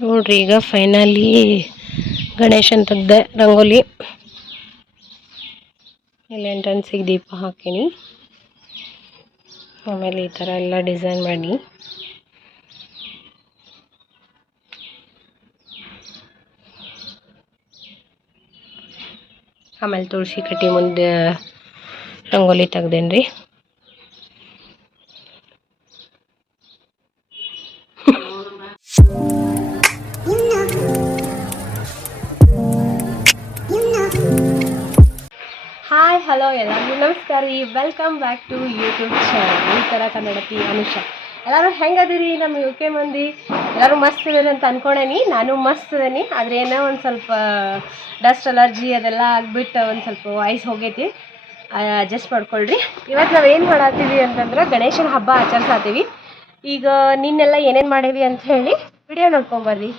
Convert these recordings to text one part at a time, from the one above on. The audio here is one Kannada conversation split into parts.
ನೋಡ್ರಿ ಈಗ ಫೈನಲಿ ಗಣೇಶನ್ ತೆಗ್ದೆ ರಂಗೋಲಿ. ಇಲ್ಲಿ ಎಂಟ್ರೆನ್ಸಿಗೆ ದೀಪ ಹಾಕೀನಿ. ಆಮೇಲೆ ಈ ಥರ ಎಲ್ಲ ಡಿಸೈನ್ ಮಾಡಿ ಆಮೇಲೆ ತುಳಸಿ ಕಟ್ಟಿ ಮುಂದೆ ರಂಗೋಲಿ ತೆಗ್ದೇನ್ರಿ. ಹಾಯ್ ಹಲೋ ಎಲ್ಲರಿಗೂ ನಮಸ್ಕಾರ ರೀ. Welcome back to YouTube channel ಈ ಥರ ಕನ್ನಡತಿ ಅನುಷಾ. ಎಲ್ಲರೂ ಹೆಂಗದಿರಿ? ನಮ್ಮ UK ಮಂದಿ ಎಲ್ಲರೂ ಮಸ್ತ್ ಇದಾರೆ ಅಂತ ಅನ್ಕೊಂಡೇನಿ. ನಾನು ಮಸ್ತ್ ಇದೇನಿ. ಆದರೆ ಏನೋ ಒಂದು ಸ್ವಲ್ಪ ಡಸ್ಟ್ ಅಲರ್ಜಿ ಅದೆಲ್ಲ ಆಗಿಬಿಟ್ಟು ಒಂದು ಸ್ವಲ್ಪ ವಾಯ್ಸ್ ಹೋಗೈತಿ, ಅಡ್ಜಸ್ಟ್ ಮಾಡ್ಕೊಳ್ರಿ. ಇವತ್ತು ನಾವು ಏನು ಮಾಡತ್ತೀವಿ ಅಂತಂದ್ರೆ ಗಣೇಶನ ಹಬ್ಬ ಆಚರಿಸತ್ತೀವಿ. ಈಗ ನಿನ್ನೆಲ್ಲ ಏನೇನು ಮಾಡೀವಿ ಅಂತ ಹೇಳಿ ವಿಡಿಯೋ ನೋಡ್ಕೊಂಬರ್ರಿ.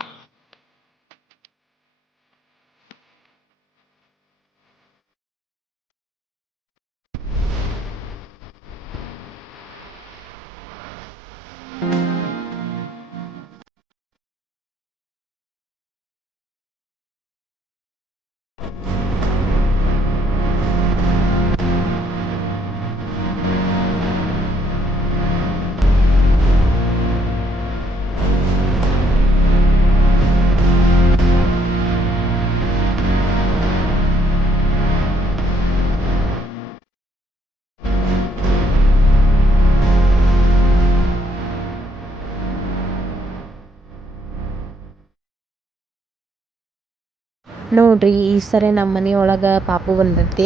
ನೋಡ್ರಿ ಈ ಸರಿ ನಮ್ಮ ಮನೆಯೊಳಗೆ ಪಾಪು ಬಂದೈತಿ.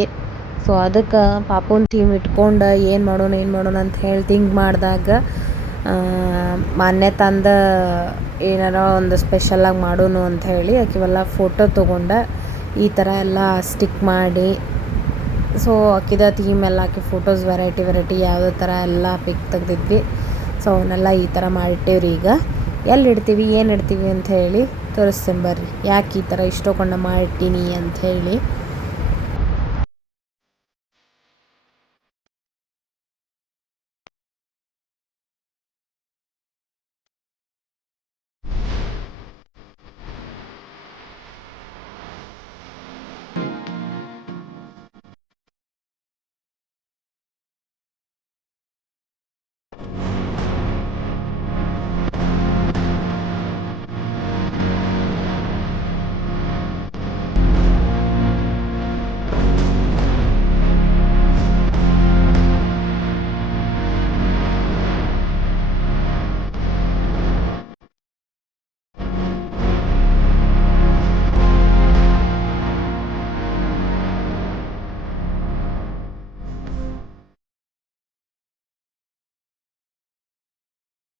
ಸೊ ಅದಕ್ಕೆ ಪಾಪುನ ಥೀಮ್ ಇಟ್ಕೊಂಡು ಏನು ಮಾಡೋಣ ಅಂತ ಹೇಳಿ ಥಿಂಕ್ ಮಾಡಿದಾಗ ಮಾನ್ಯ ತಂದ ಏನಾರ ಒಂದು ಸ್ಪೆಷಲಾಗಿ ಮಾಡೋಣ ಅಂತ ಹೇಳಿ ಆಕಿವೆಲ್ಲ ಫೋಟೋ ತೊಗೊಂಡು ಈ ಥರ ಎಲ್ಲ ಸ್ಟಿಕ್ ಮಾಡಿ, ಸೊ ಆಕಿದ ಥೀಮ್ ಎಲ್ಲ ಆಕಿ ಫೋಟೋಸ್ ವೆರೈಟಿ ಯಾವುದೇ ಥರ ಎಲ್ಲ ಪಿಕ್ ತೆಗ್ದಿದ್ವಿ. ಸೊ ಅವನ್ನೆಲ್ಲ ಈ ಥರ ಮಾಡಿಟ್ಟೇವ್ರಿ. ಈಗ ಎಲ್ಲಿ ಇಡ್ತೀವಿ ಏನು ಇಡ್ತೀವಿ ಅಂತ ಹೇಳಿ ತೋರಿಸ್ತೇನೆ ಬರ್ರಿ, ಯಾಕೆ ಈ ಥರ ಇಷ್ಟೊಂಡ ಮಾಡಿಟ್ಟೀನಿ ಅಂಥೇಳಿ.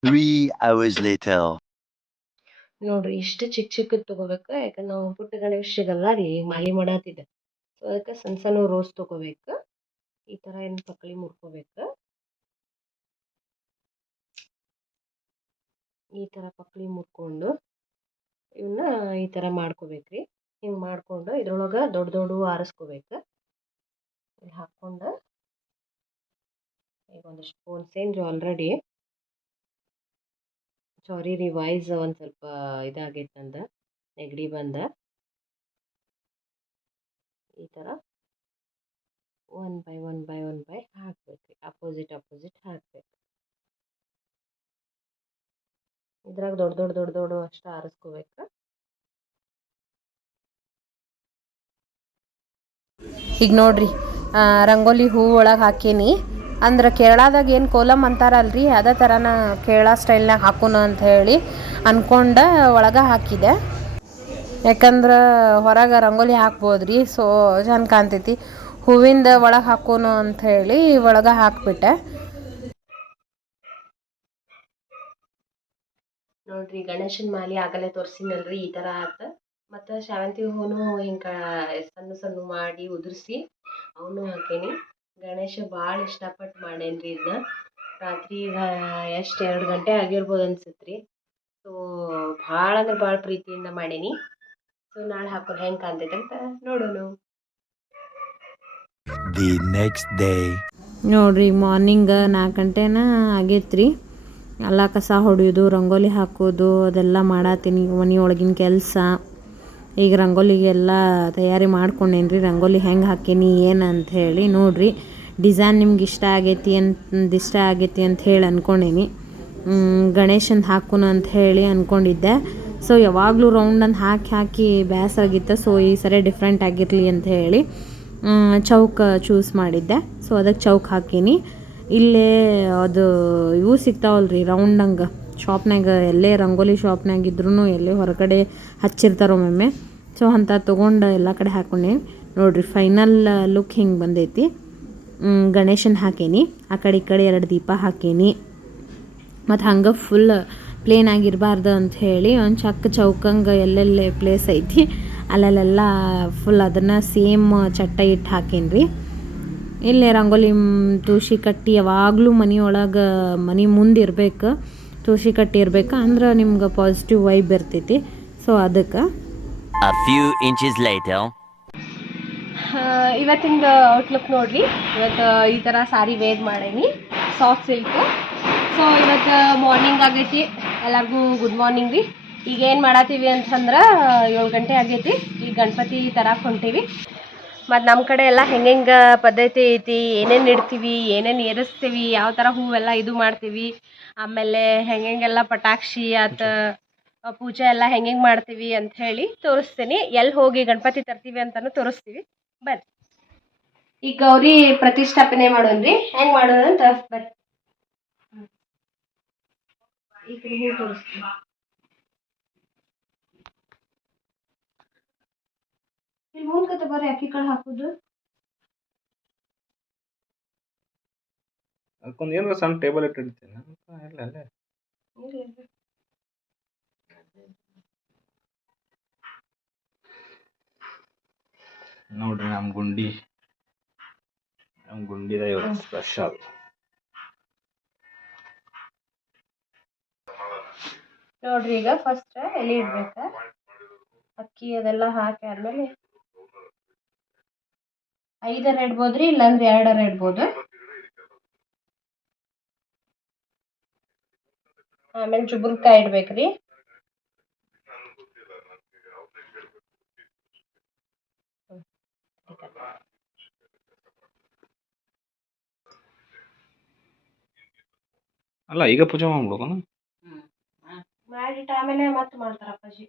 Three hours later. ನೋಡ್ರಿ ಇಷ್ಟು ಚಿಕ್ಕದು ತೊಗೋಬೇಕು, ಯಾಕಂದ್ರೆ ನಾವು ಪುಟ್ಟ ಗಣೇಶ ಸಿಗಲ್ಲ ರೀ. ಈಗ ಮಾಲಿ ಮಾಡತ್ತಿದ್ದೆ, ಸೊ ಅದಕ್ಕೆ ಸಣ್ಣ ರೋಸ್ ತೊಗೋಬೇಕು. ಈ ಥರ ಏನು ಪಕ್ಕಳಿ ಮುರ್ಕೋಬೇಕು. ಈ ಥರ ಪಕ್ಕಳಿ ಮುರ್ಕೊಂಡು ಇವನ್ನ ಈ ಥರ ಮಾಡ್ಕೋಬೇಕ್ರಿ. ಹಿಂಗೆ ಮಾಡ್ಕೊಂಡು ಇದ್ರೊಳಗೆ ದೊಡ್ಡ ಆರಿಸ್ಕೋಬೇಕು. ಇಲ್ಲಿ ಹಾಕ್ಕೊಂಡು ಈಗ ಒಂದಿಷ್ಟು ಪೋನ್ಸೇನ್ರಿ ಆಲ್ರೆಡಿ. ಸಾರಿ ರೀ, ವಾಯ್ಸ್ ಒಂದು ಸ್ವಲ್ಪ ಇದಾಗೈತೆ ನಂದು, ನೆಗಡಿ ಬಂದ. ಈ ಥರ ಒನ್ ಬೈ ಹಾಕ್ಬೇಕು. ಅಪೋಸಿಟ್ ಹಾಕ್ಬೇಕು. ಇದ್ರಾಗ ದೊಡ್ಡ ಅಷ್ಟು ಆರಿಸ್ಕೋಬೇಕು. ಈಗ ನೋಡ್ರಿ ರಂಗೋಲಿ ಹೂ ಒಳಗೆ ಹಾಕೀನಿ. ಅಂದ್ರೆ ಕೇರಳದಾಗ ಏನು ಕೋಲಮ್ ಅಂತಾರಲ್ರಿ, ಅದೇ ಥರನ ಕೇರಳ ಸ್ಟೈಲ್ನಾಗ ಹಾಕೋಣ ಅಂತ ಹೇಳಿ ಅಂದ್ಕೊಂಡು ಒಳಗೆ ಹಾಕಿದೆ. ಯಾಕಂದ್ರೆ ಹೊರಗೆ ರಂಗೋಲಿ ಹಾಕ್ಬೋದ್ರಿ, ಸೊ ಚಂದ ಕಾಣ್ತೈತಿ. ಹೂವಿಂದ ಒಳಗೆ ಹಾಕೋಣ ಅಂತ ಹೇಳಿ ಒಳಗೆ ಹಾಕ್ಬಿಟ್ಟೆ. ನೋಡ್ರಿ ಗಣೇಶನ ಮಾಲಿ ಆಗಲೇ ತೋರಿಸಿನಲ್ರಿ, ಈ ಥರ ಆತ. ಮತ್ತು ಶಾವಂತಿ ಹೂನು ಹಿಂಗೆ ಸಣ್ಣ ಮಾಡಿ ಉದುರಿಸಿ ಅವನು ಹಾಕೀನಿ. ಗಣೇಶ ಭಾಳ ಇಷ್ಟಪಟ್ಟು ಮಾಡೇನ್ರಿ ಇದನ್ನ. ರಾತ್ರಿ ಈಗ ಎಷ್ಟು 2 ಗಂಟೆ ಆಗಿರ್ಬೋದು ಅನ್ಸುತ್ತೆ ರೀ. ಸೊ ಭಾಳ ಅಂದ್ರೆ ಭಾಳ ಪ್ರೀತಿಯಿಂದ ಮಾಡೀನಿ. ಸೊ ನಾಳೆ ಹಾಕೋದು ಹೆಂಗೆ ಕಾಣ್ತೈತೆ ಅಂತ ನೋಡೋಣ. The next day. ನೋಡ್ರಿ ಮಾರ್ನಿಂಗ್ 4 ಗಂಟೆನ ಆಗೈತ್ರಿ. ಎಲ್ಲ ಕಸ ಹೊಡೆಯೋದು, ರಂಗೋಲಿ ಹಾಕೋದು ಅದೆಲ್ಲ ಮಾಡತ್ತೀನಿ. ಮನೆ ಒಳಗಿನ ಕೆಲಸ. ಈಗ ರಂಗೋಲಿಗೆಲ್ಲ ತಯಾರಿ ಮಾಡ್ಕೊಂಡೇನಿ ರೀ. ರಂಗೋಲಿ ಹೆಂಗೆ ಹಾಕೀನಿ ಏನು ಅಂತ ಹೇಳಿ ನೋಡಿರಿ. ಡಿಸೈನ್ ನಿಮ್ಗೆ ಇಷ್ಟ ಆಗೈತಿ ಅಂತ ಹೇಳಿ ಅಂದ್ಕೊಂಡೀನಿ. ಗಣೇಶನ ಹಾಕೋಣ ಅಂತ ಹೇಳಿ ಅಂದ್ಕೊಂಡಿದ್ದೆ. ಸೊ ಯಾವಾಗಲೂ ರೌಂಡನ್ನು ಹಾಕಿ ಬೇಸರಾಗಿತ್ತು. ಸೊ ಈ ಸರಿ ಡಿಫ್ರೆಂಟ್ ಆಗಿರಲಿ ಅಂತ ಹೇಳಿ ಚೌಕ ಚೂಸ್ ಮಾಡಿದ್ದೆ. ಸೊ ಅದಕ್ಕೆ ಚೌಕ ಹಾಕೀನಿ. ಇಲ್ಲೇ ಅದು ಇವು ಸಿಗ್ತಾವಲ್ರಿ ರೌಂಡಂಗೆ ಶಾಪ್ನಾಗ. ಎಲ್ಲೇ ರಂಗೋಲಿ ಶಾಪ್ನಾಗ ಇದ್ರೂ ಎಲ್ಲೇ ಹೊರಗಡೆ ಹಚ್ಚಿರ್ತಾರೋ ಒಮ್ಮೊಮ್ಮೆ. ಸೊ ಅಂತ ತೊಗೊಂಡು ಎಲ್ಲ ಕಡೆ ಹಾಕ್ಕೊಂಡೆ ನೋಡಿರಿ. ಫೈನಲ್ ಲುಕ್ ಹಿಂಗೆ ಬಂದೈತಿ. ಗಣೇಶನ ಹಾಕೀನಿ, ಆ ಕಡೆ ಈ ಕಡೆ 2 ದೀಪ ಹಾಕೀನಿ. ಮತ್ತು ಹಂಗೆ ಫುಲ್ ಪ್ಲೇನ್ ಆಗಿರಬಾರ್ದು ಅಂಥೇಳಿ ಒಂದು ಚೌಕಂಗೆ ಎಲ್ಲೆಲ್ಲೇ ಪ್ಲೇಸ್ ಐತಿ ಅಲ್ಲೆಲ್ಲ ಫುಲ್ ಅದನ್ನು ಸೇಮ್ ಚಟ್ಟ ಇಟ್ಟು ಹಾಕೀನಿ ರೀ. ಇಲ್ಲೇ ರಂಗೋಲಿ ತುಳಸಿ ಕಟ್ಟಿ ಯಾವಾಗಲೂ ಮನೆಯೊಳಗೆ ಮನೆ ಮುಂದೆ ಇರಬೇಕು. ತುಳಸಿ ಕಟ್ಟಿ ಇರ್ಬೇಕು ಅಂದ್ರೆ ನಿಮ್ಗೆ ಪಾಸಿಟಿವ್ ವೈಬ್ ಇರ್ತೈತಿ. ಸೊ ಅದಕ್ಕೆ A few inches later. ಇವತ್ತಿಂದು ಔಟ್ಲುಕ್ ನೋಡ್ರಿ. ಇವತ್ತು ಈ ಥರ ಸಾರಿ ವೇರ್ ಮಾಡೀನಿ, ಸಾಫ್ಟ್ ಸಿಲ್ಕು. ಸೊ ಇವತ್ತು ಮಾರ್ನಿಂಗ್ ಆಗೈತಿ. ಎಲ್ಲರಿಗೂ ಗುಡ್ ಮಾರ್ನಿಂಗ್ ರೀ. ಈಗ ಏನು ಮಾಡತ್ತೀವಿ ಅಂತಂದ್ರೆ 7 ಗಂಟೆ ಆಗೈತಿ. ಈಗ ಗಣಪತಿ ತರಕ್ಕೆ ಹೊಂಟೀವಿ. ಮತ್ತು ನಮ್ಮ ಕಡೆ ಎಲ್ಲ ಹೆಂಗೆ ಪದ್ಧತಿ ಐತಿ, ಏನೇನು ಇಡ್ತೀವಿ, ಏನೇನು ಏರಿಸ್ತೀವಿ, ಯಾವ ಥರ ಹೂವೆಲ್ಲ ಇದು ಮಾಡ್ತೀವಿ, ಆಮೇಲೆ ಹೆಂಗೆಲ್ಲ ಪಟಾಕ್ಷಿ ಪೂಜೆ ಎಲ್ಲ ಹೆಂಗೆ ಮಾಡ್ತೀವಿ ಅಂತ ಹೇಳಿ ತೋರಿಸ್ತೀನಿ. ಎಲ್ಲಿ ಹೋಗಿ ಗಣಪತಿ ತರ್ತೀವಿ ಅಂತಲೂ ತೋರಿಸ್ತೀವಿ. ಬರ್ರಿ ಈಗ ಗೌರಿ ಪ್ರತಿಷ್ಠಾಪನೆ ಮಾಡೋಣ್ರಿ. ಹೆಂಗೆ ಮಾಡೋದು ಅಂತ ಬರ್ರಿ. ಈ ಕಡೆ ಹೂ ತೋರಿಸ್ತೀನಿ. ಇಲ್ಲಿ ಹೂನ್ ಕತೆ ಬರ್ರಿ, ಅಕ್ಕಿ ಕಾಳು ಹಾಕೋದು. ಅದಕ್ಕೊಂದು ಏನಾರ ಸಣ್ಣ ಟೇಬಲ್ ಇಟ್ಟಿರ್ತೀನಿ. ಅಲ್ಲೇ ನೋಡ್ರಿ ನಮ್ಮ ಗುಂಡಿದ ಇವತ್ತು ಸ್ಪೆಷಲ್. ನೋಡ್ರಿ ಈಗ ಫಸ್ಟ್ ಎಲೆ ಇಡ್ಬೇಕ. ಅಕ್ಕಿ ಅದೆಲ್ಲ ಹಾಕಿ ಆದ್ಮೇಲೆ 5 ಇಡ್ಬೋದ್ರಿ, ಇಲ್ಲಾಂದ್ರೆ 2 ಇಡ್ಬೋದು. ಆಮೇಲೆ ಜುಬ್ರಕಾಯಿ ಇಡ್ಬೇಕ್ರಿ. ಅಲ್ಲ ಈಗ ಪೂಜೆ ಮಾಡ್ಬಿಡೋಣ. ಮಾಡಿಟ್ಟು ಆಮೇಲೆ ಮತ್ತೆ ಮಾಡ್ತಾರ ಅಪ್ಪಾಜಿ.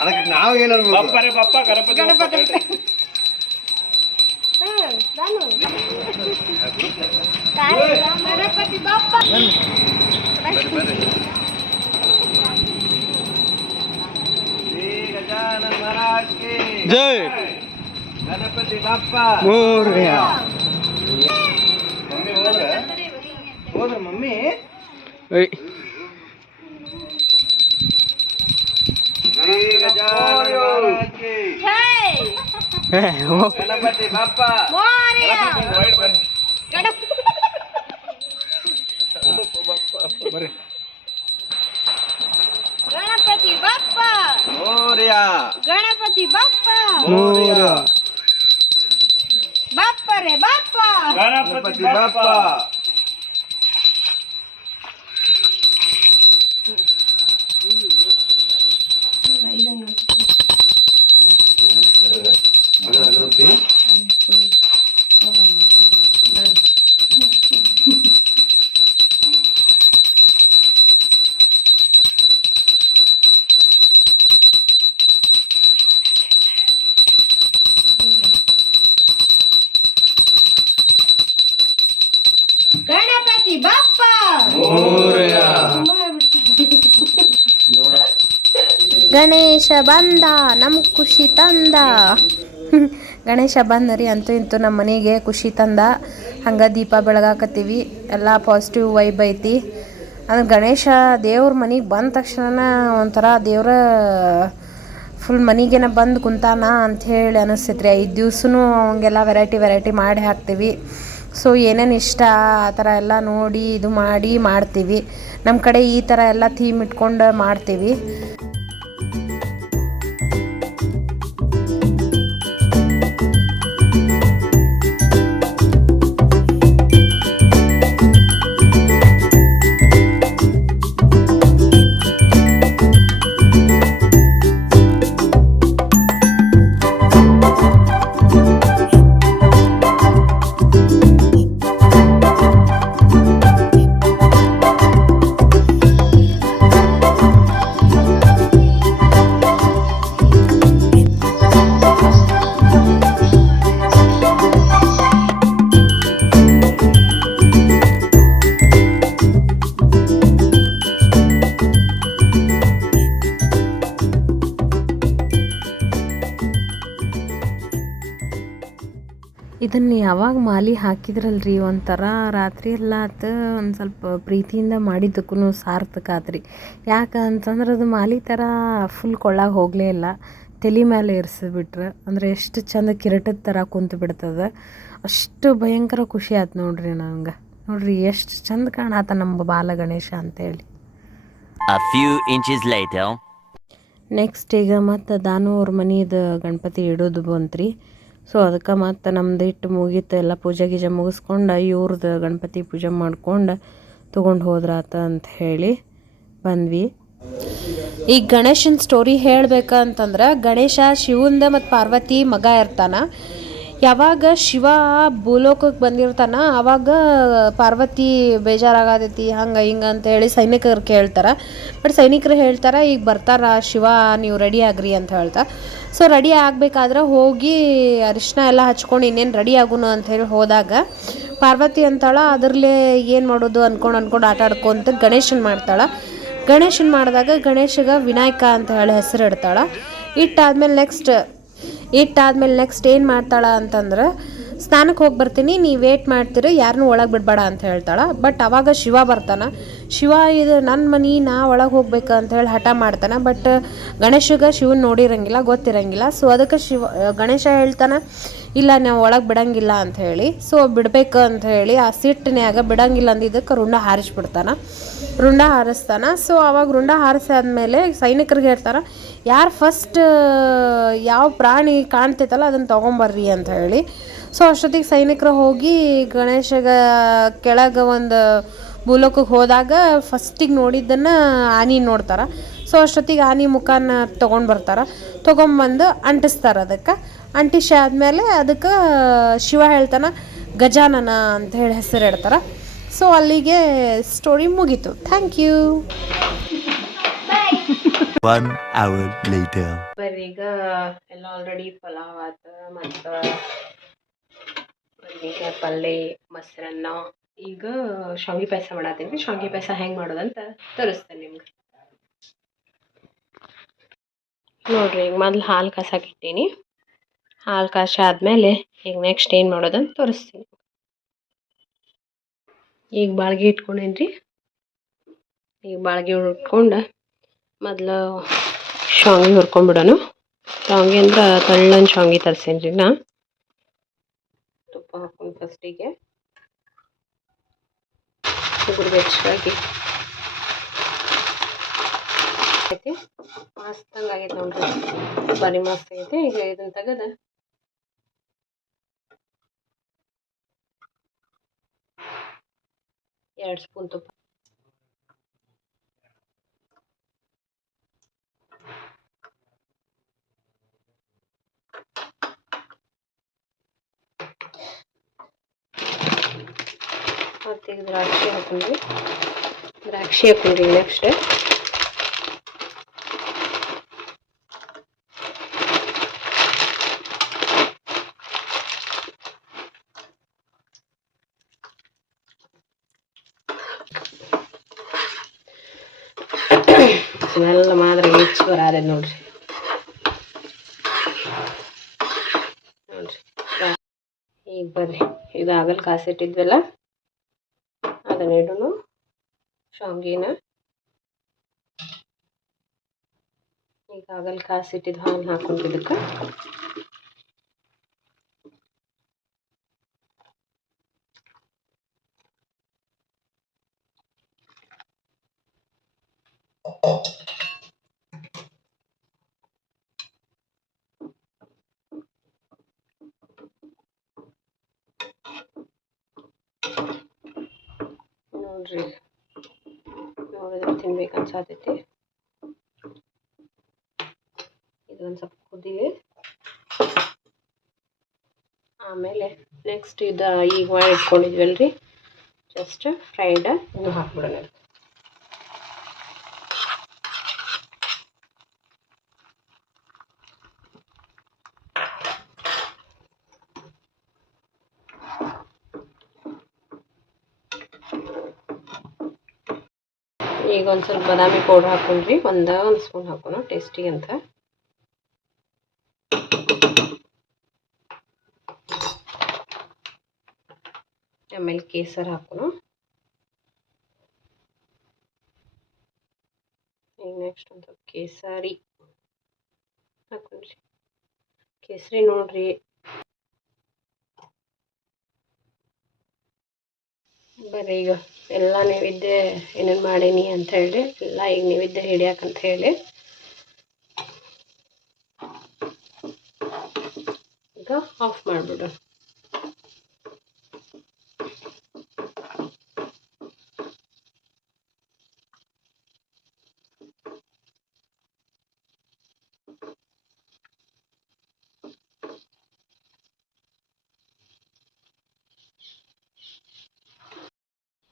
ಅದಕ್ಕೆ ನಾವು ಏನಾದ್ರು ಜೈ ಗಣಪತಿ ಬಪ್ಪ ಮೋರ್ಯ. ಮಮ್ಮಿ ಹೋದ್ರ ಮಮ್ಮಿ ಗಣಪತಿ ಗಣಪತಿ ಬಾಪ್ಪ ಮೋರ್ಯ. ಬರ್ರಿ ಬರ್ರಿ ಗಣಪತಿ ಬಪ್ಪ ಮೋರ್ಯ ಗಣಪತಿ ಬಪ್ಪ ಮೋರ್ಯ ಬಪ್ಪ ರೇ ಬಪ್ಪ ಗಣಪತಿ ಬಾಪ್ಪ ಗಣಪತಿ ಬಪ್ಪ ಮೋರ್ಯ ಗಣೇಶ ಬಂದ ನಮ್ಮ ಖುಷಿ ತಂದ. ಗಣೇಶ ಬಂದರಿ ಅಂತೂ ಇಂತೂ ನಮ್ಮ ಮನೆಗೆ ಖುಷಿ ತಂದ. ಹಂಗೆ ದೀಪ ಬೆಳಗಾಕತ್ತೀವಿ, ಎಲ್ಲ ಪಾಸಿಟಿವ್ ವೈಬ್ ಐತಿ. ಅಂದ್ರೆ ಗಣೇಶ ದೇವ್ರ ಮನೆಗೆ ಬಂದ ತಕ್ಷಣ ಒಂಥರ ದೇವ್ರ ಫುಲ್ ಮನೆಗೇನ ಬಂದು ಕುಂತಾನ ಅಂಥೇಳಿ ಅನಿಸ್ತೈತ್ರಿ. 5 ದಿವ್ಸನೂ ಅವಂಗೆಲ್ಲ ವೆರೈಟಿ ಮಾಡಿ ಹಾಕ್ತೀವಿ. ಸೊ ಏನೇನು ಇಷ್ಟ ಆ ಥರ ಎಲ್ಲ ನೋಡಿ ಇದು ಮಾಡಿ ಮಾಡ್ತೀವಿ. ನಮ್ಮ ಕಡೆ ಈ ಥರ ಎಲ್ಲ ಥೀಮ್ ಇಟ್ಕೊಂಡು ಮಾಡ್ತೀವಿ. ಇದನ್ನು ಯಾವಾಗ ಮಾಲೆ ಹಾಕಿದ್ರಲ್ರಿ ಒಂಥರ ರಾತ್ರಿ ಎಲ್ಲ ಆತು ಒಂದು ಸ್ವಲ್ಪ ಪ್ರೀತಿಯಿಂದ ಮಾಡಿದ್ದಕ್ಕೂ ಸಾರ್ಥಕ ಆತ್ರಿ. ಯಾಕೆ ಅಂತಂದ್ರೆ ಅದು ಮಾಲೆ ಥರ ಫುಲ್ ಕೊಳ್ಳಾಗ ಹೋಗಲೇ ಇಲ್ಲ, ತಲೆ ಮೇಲೆ ಇರಿಸಿಬಿಟ್ರೆ ಅಂದರೆ ಎಷ್ಟು ಚಂದ ಕಿರೀಟದ ಥರ ಕುಂತು ಬಿಡ್ತದೆ. ಅಷ್ಟು ಭಯಂಕರ ಖುಷಿ ಆಯ್ತು ನೋಡ್ರಿ ನಂಗೆ. ನೋಡ್ರಿ ಎಷ್ಟು ಚಂದ ಕಾಣಾತ ನಮ್ಮ ಬಾಲ ಗಣೇಶ ಅಂತೇಳಿ. A few inches later. Next ಈಗ ಮತ್ತು ದಾನು ಅವ್ರ ಮನೆಯದು ಗಣಪತಿ ಇಡೋದು ಬಂತ್ರಿ. ಸೊ ಅದಕ್ಕೆ ಮತ್ತು ನಮ್ದು ಇಟ್ಟು ಮುಗೀತು, ಎಲ್ಲ ಪೂಜೆ ಗೀಜೆ ಮುಗಿಸ್ಕೊಂಡು ಇವ್ರದ್ದು ಗಣಪತಿ ಪೂಜೆ ಮಾಡ್ಕೊಂಡು ತೊಗೊಂಡು ಹೋದ್ರಾತ ಅಂತ ಹೇಳಿ ಬಂದ್ವಿ. ಈಗ ಗಣೇಶನ ಸ್ಟೋರಿ ಹೇಳ್ಬೇಕಂತಂದ್ರೆ, ಗಣೇಶ ಶಿವಂದ ಮತ್ತು ಪಾರ್ವತಿ ಮಗ ಇರ್ತಾನ. ಯಾವಾಗ ಶಿವ ಭೂಲೋಕಕ್ಕೆ ಬಂದಿರ್ತಾನ ಆವಾಗ ಪಾರ್ವತಿ ಬೇಜಾರಾಗತೈತಿ ಹಂಗೆ ಹಿಂಗೆ ಅಂತ ಹೇಳಿ ಸೈನಿಕರು ಕೇಳ್ತಾರೆ. ಬಟ್ ಸೈನಿಕರು ಹೇಳ್ತಾರೆ ಈಗ ಬರ್ತಾರ ಶಿವ, ನೀವು ರೆಡಿ ಆಗ್ರಿ ಅಂತ ಹೇಳ್ತಾರೆ. ಸೊ ರೆಡಿ ಆಗಬೇಕಾದ್ರೆ ಹೋಗಿ ಅರಿಶಿನ ಎಲ್ಲ ಹಚ್ಕೊಂಡು ಇನ್ನೇನು ರೆಡಿ ಆಗುನು ಅಂತ ಹೇಳಿ ಹೋದಾಗ ಪಾರ್ವತಿ ಅಂತಾಳ ಅದರಲ್ಲೇ ಏನು ಮಾಡೋದು ಅಂದ್ಕೊಂಡು ಆಟ ಆಡ್ಕೊಂತ ಗಣೇಶನ್ ಮಾಡ್ತಾಳೆ. ಗಣೇಶನ್ ಮಾಡಿದಾಗ ಗಣೇಶಗೆ ವಿನಾಯಕ ಅಂತ ಹೇಳಿ ಹೆಸರು ಇಡ್ತಾಳೆ. ಇಟ್ಟಾದ್ಮೇಲೆ ನೆಕ್ಸ್ಟ್ ಏನು ಮಾಡ್ತಾಳೆ ಅಂತಂದ್ರೆ, ಸ್ನಾನಕ್ಕೆ ಹೋಗಿ ಬರ್ತೀನಿ, ನೀವು ವೇಟ್ ಮಾಡ್ತೀರಿ, ಯಾರನ್ನೂ ಒಳಗೆ ಬಿಡಬೇಡ ಅಂತ ಹೇಳ್ತಾಳೆ. ಬಟ್ ಅವಾಗ ಶಿವ ಬರ್ತಾನೆ. ಶಿವ ಇದು ನನ್ನ ಮನೆ, ನಾ ಒಳಗೆ ಹೋಗ್ಬೇಕು ಅಂತ ಹೇಳಿ ಹಠ ಮಾಡ್ತಾನೆ. But ಗಣೇಶಗೆ Sivan ನೋಡಿರಂಗಿಲ್ಲ, ಗೊತ್ತಿರಂಗಿಲ್ಲ. ಸೊ ಅದಕ್ಕೆ ಗಣೇಶ ಹೇಳ್ತಾನೆ ಇಲ್ಲ ನಾವು ಒಳಗೆ ಬಿಡಂಗಿಲ್ಲ ಅಂತ ಹೇಳಿ. ಸೊ ಬಿಡ್ಬೇಕು ಅಂತ ಹೇಳಿ ಆ ಸಿಟ್ಟಿನ್ಯಾಗ ಬಿಡಂಗಿಲ್ಲ ಅಂದಿದ್ದಕ್ಕೆ ರುಂಡ ಹಾರಿಸ್ತಾನೆ. ಸೊ ಅವಾಗ ರುಂಡ ಹಾರಿಸಾದ್ಮೇಲೆ ಸೈನಿಕರಿಗೆ ಹೇಳ್ತಾರೆ ಯಾರು ಫಸ್ಟ್ ಯಾವ ಪ್ರಾಣಿ ಕಾಣ್ತೈತಲ್ಲ ಅದನ್ನು ತೊಗೊಂಬರ್ರಿ ಅಂತ ಹೇಳಿ. ಸೊ ಅಷ್ಟೊತ್ತಿಗೆ ಸೈನಿಕರು ಹೋಗಿ ಗಣೇಶಗ ಕೆಳಗೆ ಒಂದು ಭೂಲೋಕಕ್ಕೆ ಹೋದಾಗ ಫಸ್ಟಿಗೆ ನೋಡಿದ್ದನ್ನು ಆನೆ ನೋಡ್ತಾರೆ. ಸೊ ಅಷ್ಟೊತ್ತಿಗೆ ಆನೆ ಮುಖನ ತೊಗೊಂಬಂದು ಅಂಟಿಸ್ತಾರೆ. ಅದಕ್ಕೆ ಅಂಟಿಸಿ ಆದಮೇಲೆ ಅದಕ್ಕೆ ಶಿವ ಹೇಳ್ತಾನೆ ಗಜಾನನ ಅಂತ ಹೇಳಿ ಹೆಸರು ಇಡ್ತಾರೆ. ಸೊ ಅಲ್ಲಿಗೆ ಸ್ಟೋರಿ ಮುಗೀತು. Thank you. 1 hour later. ಬರ್ರಿ ಈಗ ಎಲ್ಲ ಆಲ್ರೆಡಿ ಪಲಾವ್ ಆತ ಮತ್ತು ಈಗ ಪಲ್ಯ ಮೊಸರನ್ನ. ಈಗ ಶಾವಿಗೆ ಪಾಯಸ ಮಾಡತ್ತೀನಿ. ಶಾವಿಗೆ ಪಾಯಸ ಹೆಂಗೆ ಮಾಡೋದಂತ ತೋರಿಸ್ತೇನೆ ನಿಮ್ಗೆ. ನೋಡ್ರಿ ಈಗ ಮೊದಲು ಹಾಲು ಕಾಸಾಕಿಟ್ಟೀನಿ. ಹಾಲು ಕಾಸಾದ್ಮೇಲೆ ಈಗ ನೆಕ್ಸ್ಟ್ ಏನು ಮಾಡೋದಂತ ತೋರಿಸ್ತೀನಿ. ಈಗ ಬಾಳ್ಗೆ ಇಟ್ಕೊಂಡೇನ್ರಿ. ಈಗ ಬಾಳ್ಗೆ ಇಟ್ಕೊಂಡು ಮೊದಲು ಶಾವಿಗೆ ಹುರ್ಕೊಂಡ್ಬಿಡೋಣ. ಶಾವಿಗೆ ಅಂದ್ರೆ ತಳ್ಳನ ಶಾವಿಗೆ ತರಿಸೇನಿ ರೀ ನಾ. ತುಪ್ಪ ಹಾಕೊಂಡು ಫಸ್ಟಿಗೆ ಉಗುರು ಬೆಚ್ಚಗಾಗಿ ಐತಿ. ಮಸ್ತಂಗೆ ಆಗೈತೆ ನೋಡ್ರಿ, ಭಾರಿ ಮಸ್ತ್ ಆಗೈತೆ. ಈಗ ಇದನ್ನು ತೆಗೆದು 2 ಸ್ಪೂನ್ ತುಪ್ಪ, ಮತ್ತು ಈಗ ದ್ರಾಕ್ಷಿ ಹಾಕೊಂಡ್ರಿ. ನೆಕ್ಸ್ಟ್ ಸ್ಮೆಲ್ ಮಾತ್ರ ರಿಚ್ ಬರಾದೆ ನೋಡ್ರಿ. ಈಗ ಬರ್ರಿ, ಇದು ಆಗಲ್ ಕಾಸಿಟ್ಟಿದ್ವಲ್ಲ ಅದನ್ನಿಡೋನು. ಶಾವಿಗೆನ ಈಗ ಆಗಲ್ ಕಾಸಿಟ್ಟಿದ್ದು ಹಾಲು ಹಾಕೊಂಡು ಇದಕ್ಕೆ ನೋಡ್ರಿ. ನೋಡಿದ್ರೆ ತಿನ್ಬೇಕು ಅನ್ಸಾತೈತಿ. ಇದೊಂದು ಸ್ವಲ್ಪ ಕುದಿಲಿ, ಆಮೇಲೆ ನೆಕ್ಸ್ಟ್ ಇದು ಈಗ ಮಾಡಿ ಇಟ್ಕೊಂಡಿದ್ವಲ್ರಿ ಜಸ್ಟ್ ಫ್ರೈಡ್ ಇನ್ನು ಹಾಕ್ಬಿಡೋಣ. ಈಗ ಒಂದು ಸ್ವಲ್ಪ ಬಾದಾಮಿ ಪೌಡ್ರ್ ಹಾಕೊಂಡ್ರಿ, ಒಂದು ಸ್ಪೂನ್ ಹಾಕೋಣ ಟೇಸ್ಟಿಗೆ ಅಂತ. ಆಮೇಲೆ ಕೇಸರ್ ಹಾಕೋಣ. ಈಗ ನೆಕ್ಸ್ಟ್ ಒಂದು ಸ್ವಲ್ಪ ಕೇಸರಿ ಹಾಕೊಂಡ್ರಿ. ಕೇಸರಿ ನೋಡ್ರಿ, ಬರ್ರಿ ಈಗ ಎಲ್ಲ ನೈವೇದ್ಯ ಏನೇನು ಮಾಡೀನಿ ಅಂತ ಹೇಳಿ ಎಲ್ಲ ಈಗ ನೈವೇದ್ಯ ಹಿಡಿಯಾಕಂತ ಹೇಳಿ ಈಗ ಆಫ್ ಮಾಡಿಬಿಡು.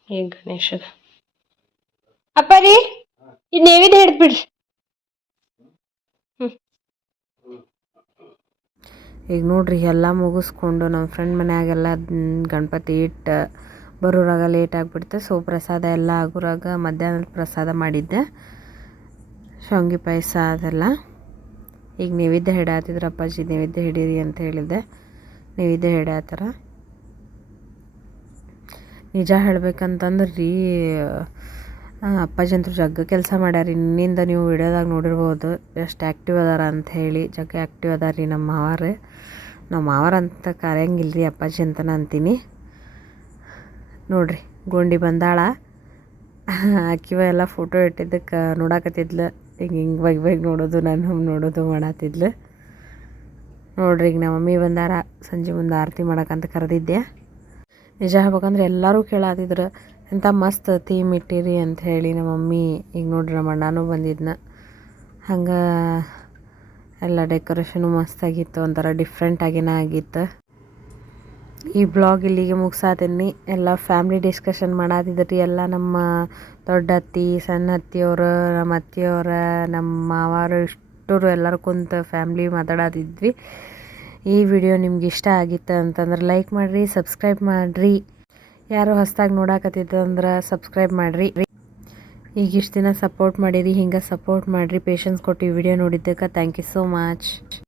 ಈಗ ಗಣೇಶದ ಅಪ್ಪ ರೀ, ಈ ನೈವೇದ್ಯ ಹಿಡಿದ್ಬಿಡ್ರಿ. ಈಗ ನೋಡ್ರಿ ಎಲ್ಲ ಮುಗಿಸ್ಕೊಂಡು ನಮ್ಮ ಫ್ರೆಂಡ್ ಮನ್ಯಾಗೆಲ್ಲ ಗಣಪತಿ ಇಟ್ಟು ಬರೋರಾಗ ಲೇಟ್ ಆಗಿಬಿಡ್ತು. ಸೊ ಪ್ರಸಾದ ಎಲ್ಲ ಆಗೋರಾಗ ಮಧ್ಯಾಹ್ನದ ಪ್ರಸಾದ ಮಾಡಿದ್ದೆ, ಶಾವಿಗೆ ಪಾಯಸ ಅದೆಲ್ಲ. ಈಗ ನೈವೇದ್ಯ ಹಿಡಿಯತ್ತಿದ್ರು ಅಪ್ಪಾಜಿ, ನೈವೇದ್ಯ ಹಿಡೀರಿ ಅಂತ ಹೇಳಿದ್ದೆ. ನೈವೇದ್ಯ ಹಿಡಿಯತ್ತಾರ. ನಿಜ ಹೇಳ್ಬೇಕಂತಂದ್ರೆ ರೀ, ಅಪ್ಪಾಜಿ ಅಂತೂ ಜಗ್ಗ ಕೆಲಸ ಮಾಡ್ಯಾರ. ಇನ್ನಿಂದ ನೀವು ವಿಡಿಯೋದಾಗ ನೋಡಿರ್ಬೋದು ಎಷ್ಟು ಆ್ಯಕ್ಟಿವ್ ಅದಾರ ಅಂಥೇಳಿ. ಜಗ್ಗ ಆ್ಯಕ್ಟಿವ್ ಅದಾರ ರೀ ನಮ್ಮ ಮಾವಾರು. ನಮ್ಮ ಮಾವಾರಂತ ಕರೆಯಂಗಿಲ್ಲ ರೀ, ಅಪ್ಪಾಜಿ ಅಂತನ ಅಂತೀನಿ. ನೋಡ್ರಿ ಗೋಂಡಿ ಬಂದಾಳ, ಆಕಿವ ಎಲ್ಲ ಫೋಟೋ ಇಟ್ಟಿದ್ದಕ್ಕೆ ನೋಡಾಕತ್ತಿದ್ಲು. ಹಿಂಗೆ ಬೈಗೆ ನೋಡೋದು, ನಾನು ನೋಡೋದು ಮಾಡತ್ತಿದ್ಲು ನೋಡ್ರಿ. ಈಗ ನಮ್ಮ ಮಮ್ಮಿ ಬಂದಾರ, ಸಂಜೆ ಮುಂದೆ ಆರತಿ ಮಾಡಕ್ಕಂತ ಕರೆದಿದ್ದೆ. ನಿಜ ಹೇಳ್ಬೇಕಂದ್ರೆ ಎಲ್ಲರೂ ಕೇಳಾತಿದ್ರು ಎಂಥ ಮಸ್ತ್ ಥೀಮ್ ಇಟ್ಟಿರಿ ಅಂತ ಹೇಳಿ ನಮ್ಮ ಮಮ್ಮಿ. ಈಗ ನೋಡ್ರಿ ನಮ್ಮ ಅಣ್ಣನೂ ಬಂದಿದ್ನ, ಹಂಗೆ ಎಲ್ಲ ಡೆಕೋರೇಷನು ಮಸ್ತಾಗಿತ್ತು, ಒಂಥರ ಡಿಫ್ರೆಂಟಾಗಿನ ಆಗಿತ್ತು. ಈ ಬ್ಲಾಗ್ ಇಲ್ಲಿಗೆ ಮುಗಿಸಾತೀನಿ. ಎಲ್ಲ ಫ್ಯಾಮ್ಲಿ ಡಿಸ್ಕಷನ್ ಮಾಡಾತಿದ್ರಿ. ಎಲ್ಲ ನಮ್ಮ ದೊಡ್ಡ ಅತ್ತಿ, ಸಣ್ಣ ಅತ್ತಿಯವರು, ನಮ್ಮ ಅತ್ತಿಯವರ, ನಮ್ಮ ಮಾವಾರು ಇಷ್ಟರು ಎಲ್ಲರೂ ಕುಂತು ಫ್ಯಾಮ್ಲಿ ಮಾತಾಡತಿದ್ವಿ. ಈ ವಿಡಿಯೋ ನಿಮ್ಗೆ ಇಷ್ಟ ಆಗಿತ್ತು ಅಂತಂದ್ರೆ ಲೈಕ್ ಮಾಡಿರಿ, ಸಬ್ಸ್ಕ್ರೈಬ್ ಮಾಡಿರಿ. ಯಾರು ಹೊಸ್ದಾಗಿ ನೋಡಾಕತ್ತಿದ್ದಂದ್ರೆ ಸಬ್ಸ್ಕ್ರೈಬ್ ಮಾಡಿರಿ. ಈಗ ಇಷ್ಟು ದಿನ ಸಪೋರ್ಟ್ ಮಾಡಿರಿ, ಹಿಂಗೆ ಸಪೋರ್ಟ್ ಮಾಡಿರಿ, ಪೇಷನ್ಸ್ ಕೊಟ್ಟು ಈ ವಿಡಿಯೋ ನೋಡಿದ್ದಕ್ಕೆ ಥ್ಯಾಂಕ್ ಯು ಸೋ ಮಚ್.